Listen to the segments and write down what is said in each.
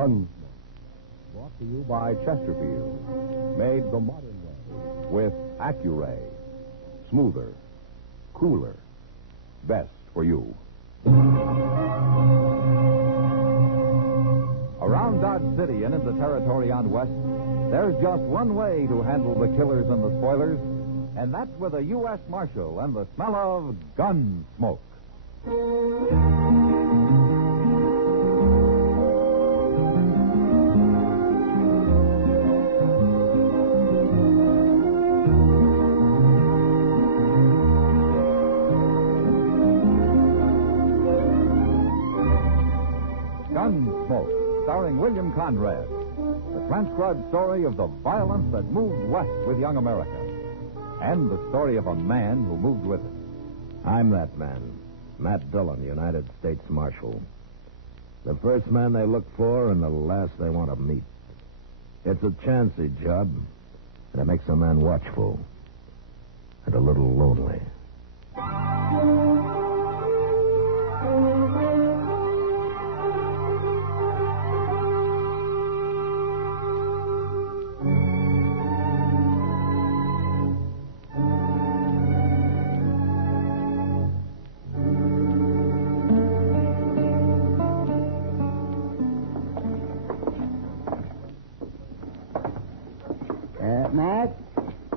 Gunsmoke, brought to you by Chesterfield, made the modern way with Accuray. Smoother, cooler, best for you. Around Dodge City and in the territory on West, there's just one way to handle the killers and the spoilers, and that's with a U.S. Marshal and the smell of Gunsmoke. Gunsmoke, starring William Conrad. The transcribed story of the violence that moved west with young America. And the story of a man who moved with it. I'm that man, Matt Dillon, United States Marshal. The first man they look for and the last they want to meet. It's a chancy job, and it makes a man watchful and a little lonely. Matt,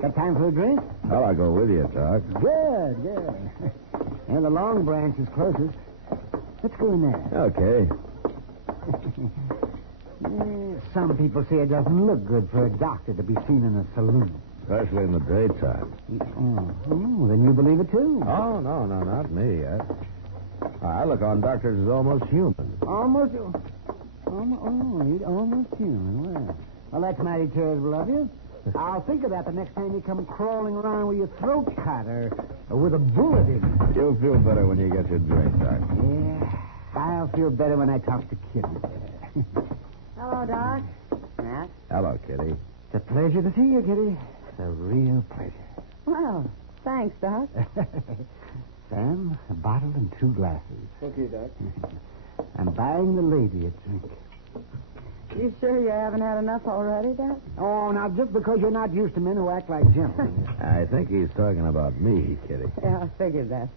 got time for a drink? Well, I'll go with you, Doc. Good. And the Long Branch is closest. Let's go in there. Okay. Some people say it doesn't look good for a doctor to be seen in a saloon. Especially in the daytime. Oh, then you believe it, too? Oh, no, not me. I look on doctors as almost human. Almost human. Well, that's mighty charitable of you. I'll think of that the next time you come crawling around with your throat cut or with a bullet in it. You'll feel better when you get your drink, Doc. Yeah, I'll feel better when I talk to Kitty. Hello, Doc. Matt? Hello, Kitty. It's a pleasure to see you, Kitty. It's a real pleasure. Well, thanks, Doc. Sam, a bottle and 2 glasses. Thank you, Doc. I'm buying the lady a drink. You sure you haven't had enough already, Doc? Oh, now, just because you're not used to men who act like gentlemen. I think he's talking about me, Kitty. Yeah, I figured that.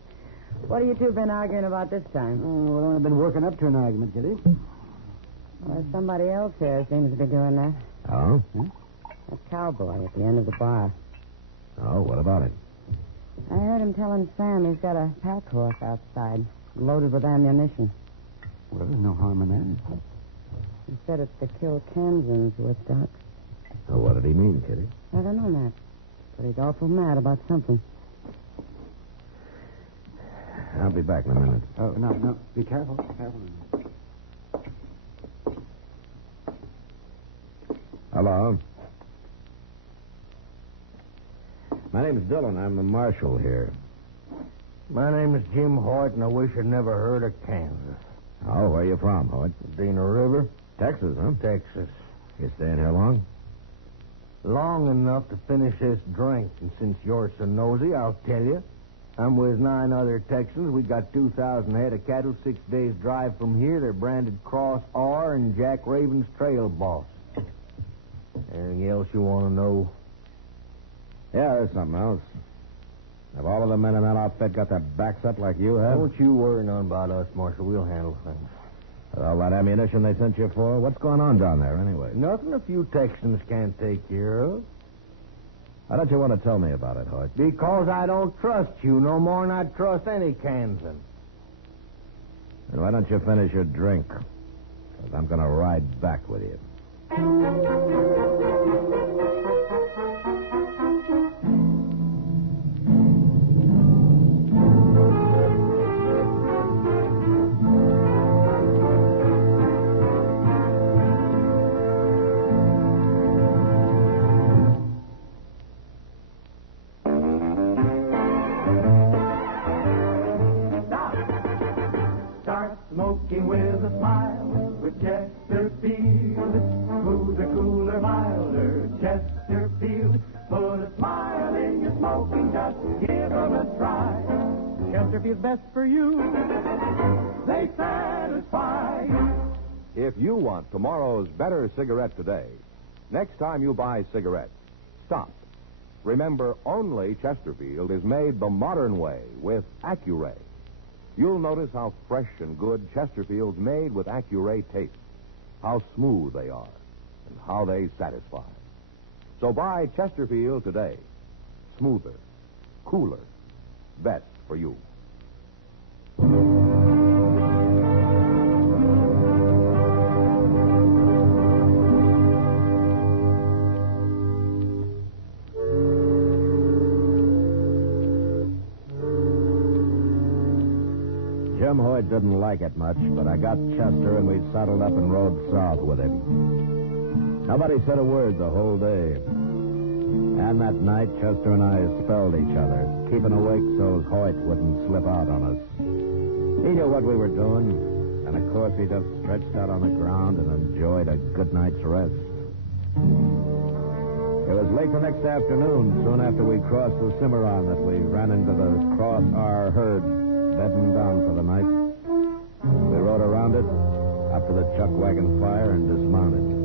What have you two been arguing about this time? Oh, we've only been working up to an argument, Kitty. Well, somebody else here seems to be doing that. Oh? A cowboy at the end of the bar. Oh, what about it? I heard him telling Sam he's got a pack horse outside, loaded with ammunition. Well, there's no harm in that. He said it's to kill Kansans with, Doc. Oh, what did he mean, Kitty? I don't know, Matt. But he's awful mad about something. I'll be back in a minute. Oh, no. Be careful. Hello. My name's Dillon. I'm the marshal here. My name is Jim Hoyt, and I wish I'd never heard of Kansas. Oh, where you from, Hoyt? Dana River, Texas, huh? Texas. You staying here long? Long enough to finish this drink, and since you're so nosy, I'll tell you. I'm with 9 other Texans. We got 2,000 head of cattle, 6 days' drive from here. They're branded Cross R and Jack Raven's Trail Boss. Anything else you want to know? Yeah, there's something else. Have all of the men in that outfit got their backs up like you have? Don't you worry none about us, Marshal. We'll handle things. With all that ammunition they sent you for? What's going on down there, anyway? Nothing a few Texans can't take care of. Why don't you want to tell me about it, Hoyt? Because I don't trust you no more than I trust any Kansan. Then why don't you finish your drink? Because I'm going to ride back with you. Smoking with a smile with Chesterfield. Smoother, cooler, milder Chesterfield. Put a smile in your smoking, just give them a try. Chesterfield's best for you. They satisfy. If you want tomorrow's better cigarette today, next time you buy cigarettes, stop. Remember, only Chesterfield is made the modern way with Accuray. You'll notice how fresh and good Chesterfield's made with Accuray taste, how smooth they are, and how they satisfy. So buy Chesterfield today. Smoother, cooler, best for you. Jim Hoyt didn't like it much, but I got Chester and we saddled up and rode south with him. Nobody said a word the whole day. And that night, Chester and I spelled each other, keeping awake so Hoyt wouldn't slip out on us. He knew what we were doing, and of course he just stretched out on the ground and enjoyed a good night's rest. It was late the next afternoon, soon after we crossed the Cimarron, that we ran into the Cross R herd bedding down for the night. We rode around it, up to the chuck wagon fire, and dismounted.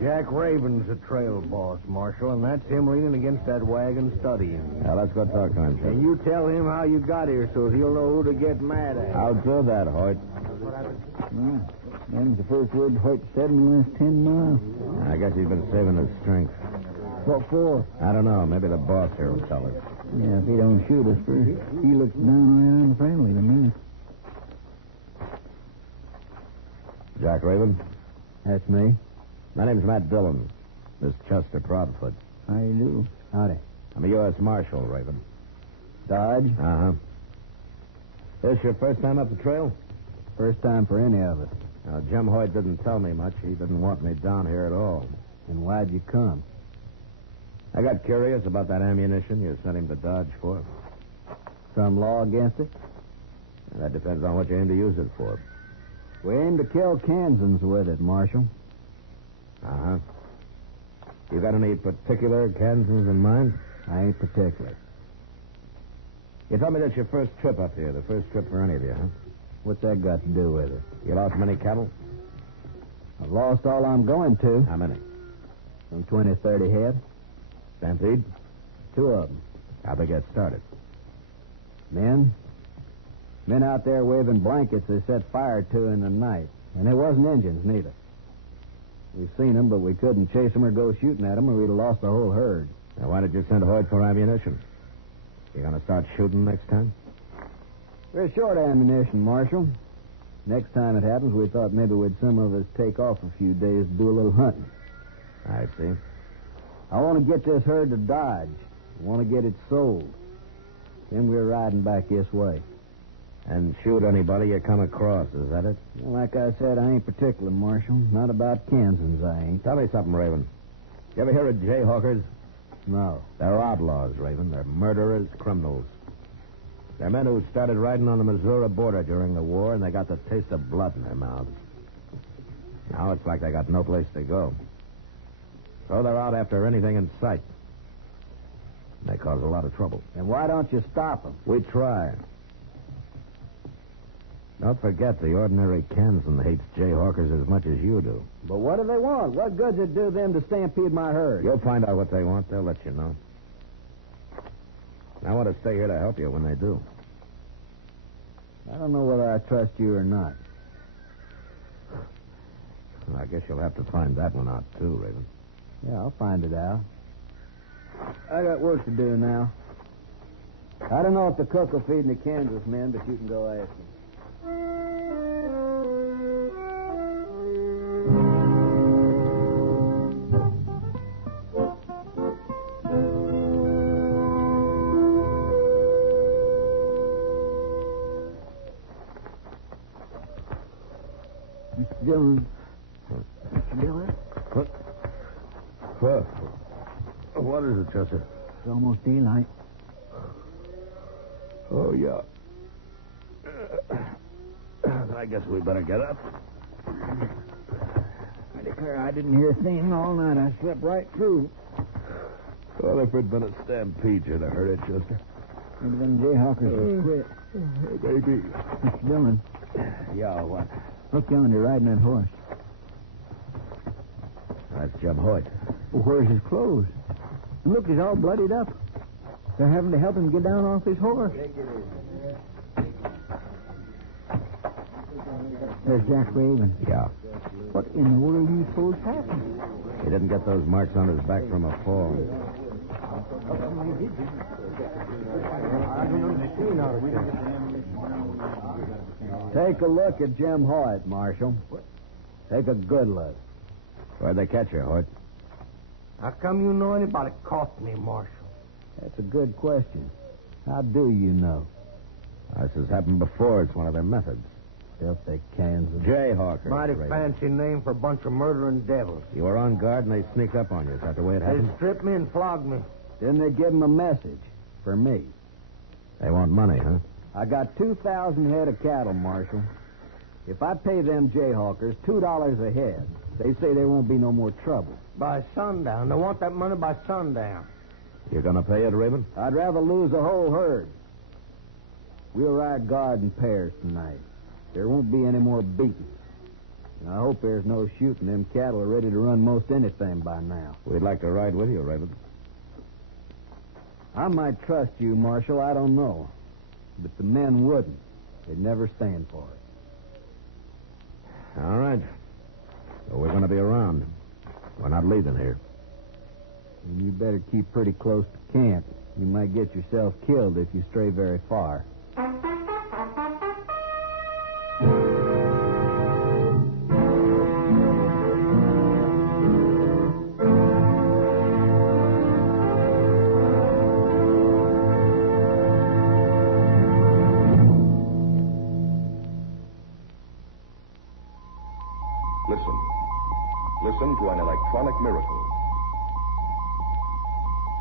Jack Raven's the trail boss, Marshal, and that's him leaning against that wagon studying. Now, let's go talk to him, Chester. And you tell him how you got here so he'll know who to get mad at. I'll do that, Hoyt. Them's the first word Hoyt said in the last 10 miles. I guess he's been saving his strength. What for? I don't know. Maybe the boss here will tell us. Yeah, if he don't shoot us first. He looks downright unfriendly to me. Jack Raven? That's me. My name's Matt Dillon. This Chester Proudfoot. How you do? Howdy. I'm a U.S. Marshal, Raven. Dodge? Uh-huh. This your first time up the trail? First time for any of us. Now, Jim Hoyt didn't tell me much. He didn't want me down here at all. And why'd you come? I got curious about that ammunition you sent him to Dodge for. Some law against it? That depends on what you aim to use it for. We aim to kill Kansans with it, Marshal. Uh-huh. You got any particular Kansans in mind? I ain't particular. You told me that's your first trip up here, the first trip for any of you, huh? What's that got to do with it? You lost many cattle? I've lost all I'm going to. How many? Some 20, 30 head. Stampede? 2 of them. How'd they get started? Men out there waving blankets they set fire to in the night. And they wasn't Indians, neither. We seen them, but we couldn't chase them or go shooting at them, or we'd have lost the whole herd. Now, why did you send Hoyt for ammunition? You gonna start shooting next time? We're short ammunition, Marshal. Next time it happens, we thought maybe some of us take off a few days to do a little hunting. I see. I want to get this herd to Dodge. I want to get it sold. Then we're riding back this way. And shoot anybody you come across, is that it? Well, like I said, I ain't particular, Marshal. Not about Kansans, I ain't. Tell me something, Raven. You ever hear of Jayhawkers? No. They're outlaws, Raven. They're murderers, criminals. They're men who started riding on the Missouri border during the war, and they got the taste of blood in their mouths. Now it's like they got no place to go. So they're out after anything in sight. They cause a lot of trouble. And why don't you stop them? We try. Don't forget, the ordinary Kansan hates Jayhawkers as much as you do. But what do they want? What good's it do them to stampede my herd? You'll find out what they want. They'll let you know. I want to stay here to help you when they do. I don't know whether I trust you or not. Well, I guess you'll have to find that one out, too, Raven. Yeah, I'll find it out. I got work to do now. I don't know if the cook will feed the Kansas men, but you can go ask him. Mr. Dillon. Mr. Dillon? What is it, Chester? It's almost daylight. Oh, yeah. I guess we better get up. I declare I didn't hear a thing all night. I slept right through. Well, if it'd been a stampede, you'd have heard it, Chester. Maybe them Jayhawkers have quit. Maybe. Mr. Dillon, Yeah, what? Look yonder, riding that horse. That's Jeb Hoyt. Well, where's his clothes? And look, he's all bloodied up. They're having to help him get down off his horse. There's Jack Raven. Yeah. What in the world do you suppose happened? He didn't get those marks on his back from a fall. Take a look at Jim Hoyt, Marshal. Take a good look. Where'd they catch you, Hoyt? How come you know anybody caught me, Marshal? That's a good question. How do you know? This has happened before. It's one of their methods. Filthy cans of... Jayhawkers. Mighty Raven. fancy name for a bunch of murdering devils. You were on guard and they sneaked up on you. Is that the way it They happened? stripped me and flogged me. Didn't they give him a message? For me. They want money, huh? I got 2,000 head of cattle, Marshal. If I pay them Jayhawkers $2 a head, they say there won't be no more trouble. By sundown. They want that money by sundown. You're going to pay it, Raven? I'd rather lose the whole herd. We'll ride guard in pairs tonight. There won't be any more beating. And I hope there's no shooting. Them cattle are ready to run most anything by now. We'd like to ride with you, Raven. I might trust you, Marshal. I don't know. But the men wouldn't. They'd never stand for it. All right. So we're going to be around. We're not leaving here. And you better keep pretty close to camp. You might get yourself killed if you stray very far. Listen to an electronic miracle.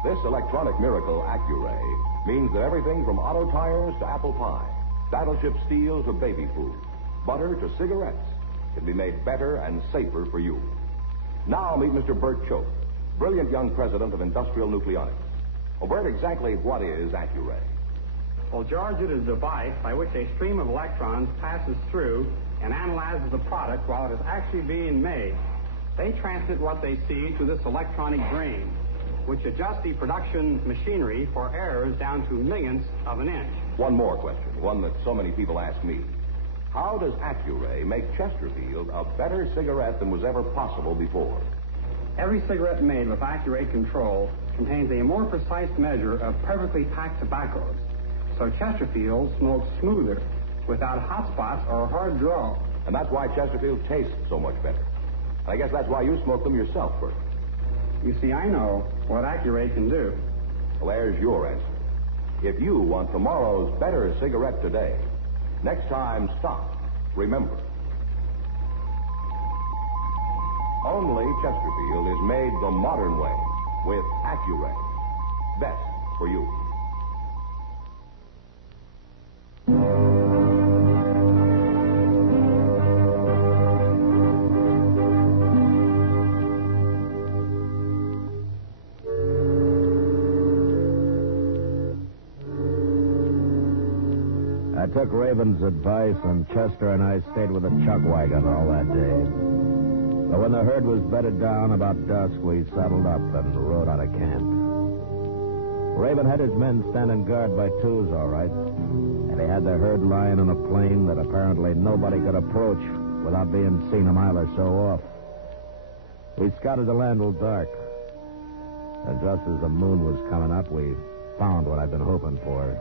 This electronic miracle, Accuray, means that everything from auto tires to apple pie, battleship steel to baby food, butter to cigarettes can be made better and safer for you. Now meet Mr. Bert Choate, brilliant young president of Industrial Nucleonics. Well, Bert, exactly what is Accuray? Well, George, it is a device by which a stream of electrons passes through and analyzes the product while it is actually being made. They transmit what they see to this electronic brain, which adjusts the production machinery for errors down to millionths of an inch. One more question, one that so many people ask me. How does Accuray make Chesterfield a better cigarette than was ever possible before? Every cigarette made with Accuray control contains a more precise measure of perfectly packed tobaccos, so Chesterfield smokes smoother, without hot spots or hard draw. And that's why Chesterfield tastes so much better. I guess that's why you smoke them yourself, Bert. You see, I know what Accuray can do. Well, there's your answer. If you want tomorrow's better cigarette today, next time stop. Remember. Only Chesterfield is made the modern way with Accuray. Best for you. I took Raven's advice, and Chester and I stayed with the chuck wagon all that day. But when the herd was bedded down about dusk, we saddled up and rode out of camp. Raven had his men standing guard by twos, all right, and he had the herd lying on a plain that apparently nobody could approach without being seen a mile or so off. We scouted the land till dark, and just as the moon was coming up, we found what I'd been hoping for.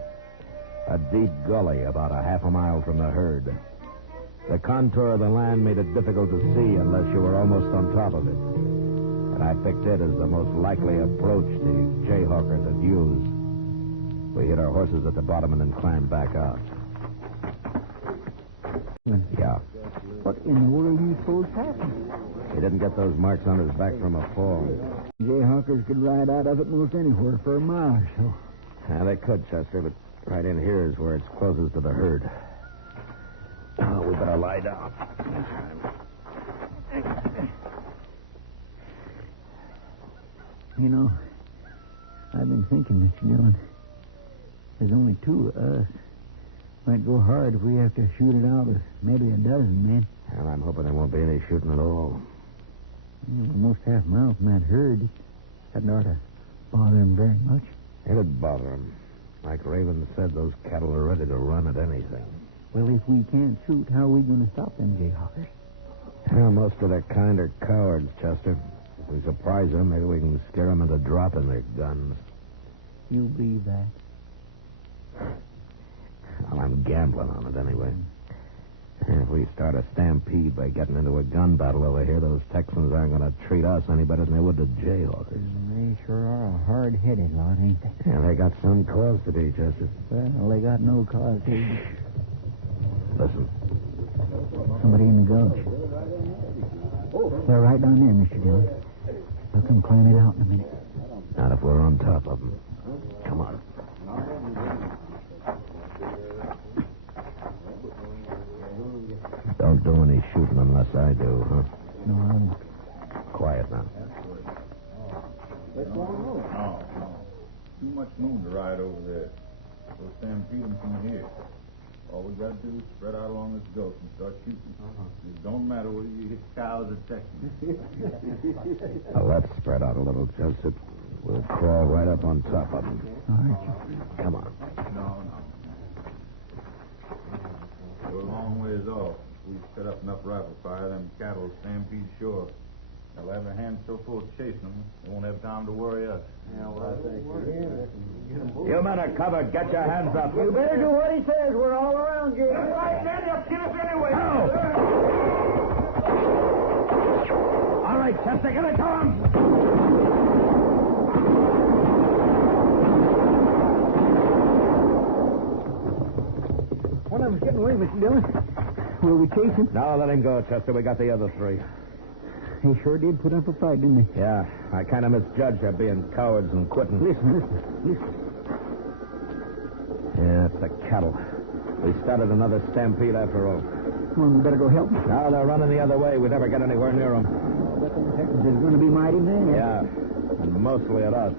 A deep gully about a half a mile from the herd. The contour of the land made it difficult to see unless you were almost on top of it. And I picked it as the most likely approach the Jayhawkers had used. We hid our horses at the bottom and then climbed back out. Yeah. What in the world do you suppose happened? He didn't get those marks on his back from a fall. Jayhawkers could ride out of it most anywhere for a mile or so. Yeah, they could, Chester, but right in here is where it's closest to the herd. Oh, we better lie down. You know, I've been thinking, Mr. Dillon, there's only two of us. Might go hard if we have to shoot it out with maybe a dozen men. And I'm hoping there won't be any shooting at all. Almost half a mile from that herd. That ought to bother him very much. It'd bother him. Like Raven said, those cattle are ready to run at anything. Well, if we can't shoot, how are we going to stop them jayhawkers? Well, most of their kind are cowards, Chester. If we surprise them, maybe we can scare them into dropping their guns. You believe that? Well, I'm gambling on it anyway. And if we start a stampede by getting into a gun battle over here, those Texans aren't going to treat us any better than they would the jayhawkers. They sure are a hard-headed lot, ain't they? Yeah, they got some cause to be, Chester. Well, they got no cause to. Listen. Somebody in the gulch. They're right down there, Mr. Dillon. They'll come climbing out in a minute. Not if we're on top of them. Come on. Don't do any shooting unless I do, huh? No, I won't. Quiet now. No. Too much moon to ride over there. We'll stampede them from here. All we got to do is spread out along this gulch and start shooting. It don't matter whether you hit cows or Texans. Now, let's spread out a little, Chester. We'll crawl right up on top of them. All right. Come on. No. We're a long ways off. We set up enough rifle fire, them cattle will stampede sure. They'll have their hands so full of chasing them, they won't have time to worry us. You men are covered. Get your hands up. You better do what he says. We're all around you. That's right, Danny. Up, get us anyway. All right, Chester, get it to him. One of them's getting away, Mr. Dillon. Will we chase him? Now let him go, Chester. We got the other three. They sure did put up a fight, didn't they? Yeah, I kind of misjudged their being cowards and quitting. Listen. Yeah, it's the cattle. We started another stampede after all. Come on, we better go help them. Now they're running the other way. We never get anywhere near them. I bet them Texans is going to be mighty mad. Yeah, and mostly at us.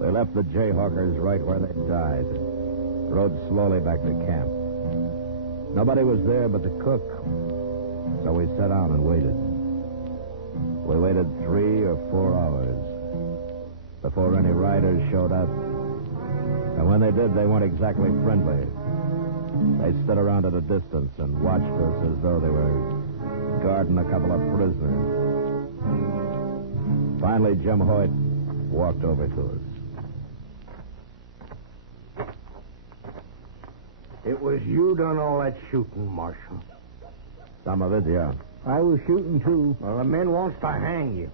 They left the jayhawkers right where they died. Rode slowly back to camp. Nobody was there but the cook. So we sat down and waited. We waited 3 or 4 hours before any riders showed up. And when they did, they weren't exactly friendly. They stood around at a distance and watched us as though they were guarding a couple of prisoners. Finally, Jim Hoyt walked over to us. It was you done all that shooting, Marshal. Some of it, yeah. I was shooting, too. Well, the men wants to hang you.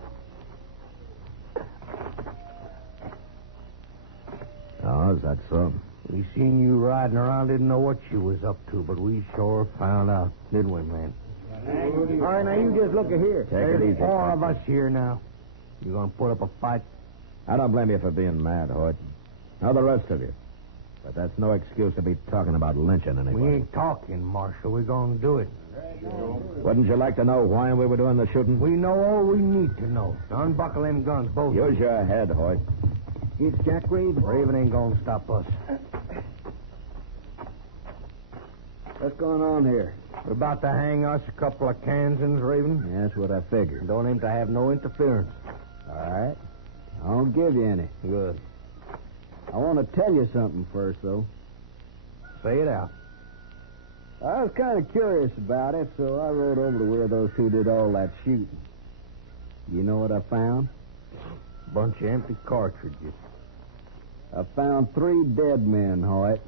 Oh, is that so? We seen you riding around, didn't know what you was up to, but we sure found out, didn't we, man? All right, now you just look here. Take it easy. 4 of us here now. You gonna put up a fight? I don't blame you for being mad, Hoyt. Now the rest of you. But that's no excuse to be talking about lynching anybody. We ain't talking, Marshal. We're gonna do it. Wouldn't you like to know why we were doing the shooting? We know all we need to know. Now unbuckle them guns, both. Use your head, Hoyt. It's Jack Raven. Raven ain't gonna stop us. What's going on here? We're about to hang us a couple of Kansans, Raven. Yeah, that's what I figured. Don't aim to have no interference. All right. I won't give you any. Good. I want to tell you something first, though. Say it out. I was kind of curious about it, so I rode over to where those two did all that shooting. You know what I found? Bunch of empty cartridges. I found 3 dead men, Hoyt,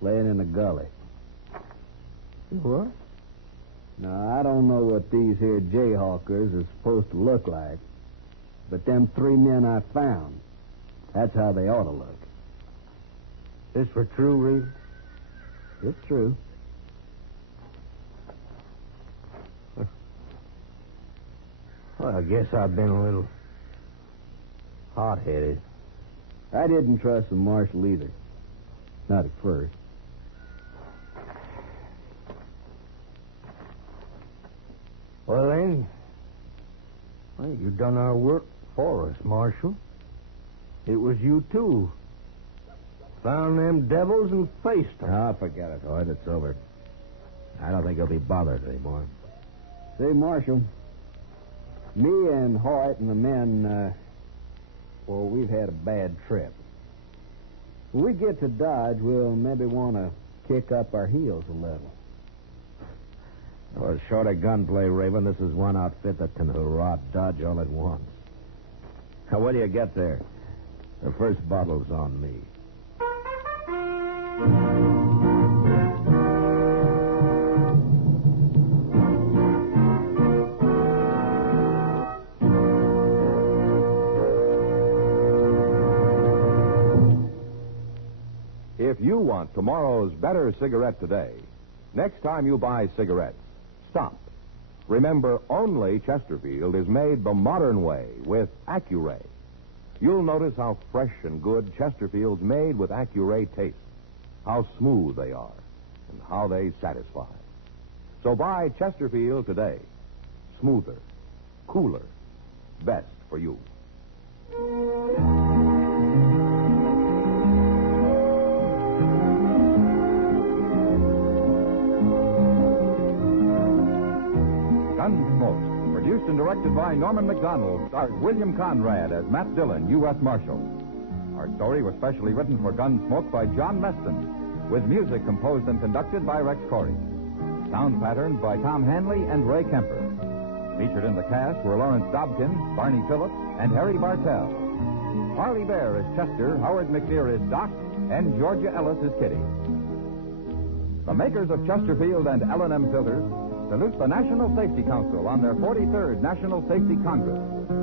laying in the gully. What? Now, I don't know what these here jayhawkers are supposed to look like, but them 3 men I found, that's how they ought to look. This for true, Reed? It's true. Well, I guess I've been a little hot-headed. I didn't trust the marshal either. Not at first. Well, then, you done our work. for us, Marshal. It was you, too. Found them devils and faced them. Ah, forget it, Hoyt. It's over. I don't think he'll be bothered anymore. Say, Marshal, me and Hoyt and the men, we've had a bad trip. When we get to Dodge, we'll maybe want to kick up our heels a little. Well, short of gunplay, Raven, this is one outfit that can hurrah Dodge all at once. Now, when do you get there? The first bottle's on me. If you want tomorrow's better cigarette today, next time you buy cigarettes, stop. Remember, only Chesterfield is made the modern way with Accuray. You'll notice how fresh and good Chesterfield's made with Accuray taste, how smooth they are, and how they satisfy. So buy Chesterfield today. Smoother, cooler, best for you. Gunsmoke, produced and directed by Norman MacDonnell, stars William Conrad as Matt Dillon, U.S. Marshal. Our story was specially written for Gunsmoke by John Meston, with music composed and conducted by Rex Corey. Sound patterns by Tom Hanley and Ray Kemper. Featured in the cast were Lawrence Dobkin, Barney Phillips, and Harry Bartell. Parley Baer is Chester, Howard McNear is Doc, and Georgia Ellis is Kitty. The makers of Chesterfield and L&M filters salute the National Safety Council on their 43rd National Safety Congress,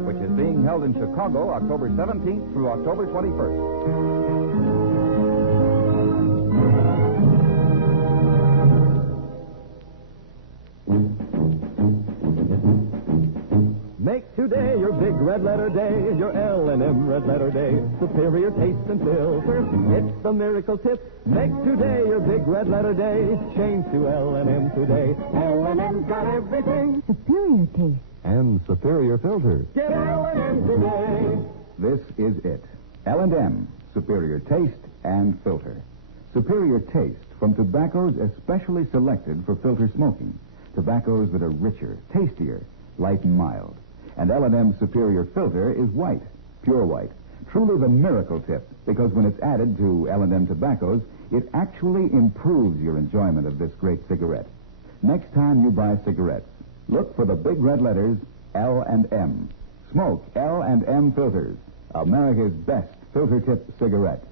which is being held in Chicago October 17th through October 21st. Make today your big red letter day, your L&M red letter day. Superior taste and filter, it's the miracle tip. Make today your big red letter day. Change to L&M today. L&M's got everything. Superior taste. And superior filters. Get L&M today. This is it. L&M, superior taste and filter. Superior taste from tobaccos especially selected for filter smoking. Tobaccos that are richer, tastier, light and mild. And L&M's superior filter is white, pure white. Truly the miracle tip, because when it's added to L&M tobaccos, it actually improves your enjoyment of this great cigarette. Next time you buy cigarettes, look for the big red letters L&M. Smoke L&M filters, America's best filter tip cigarette.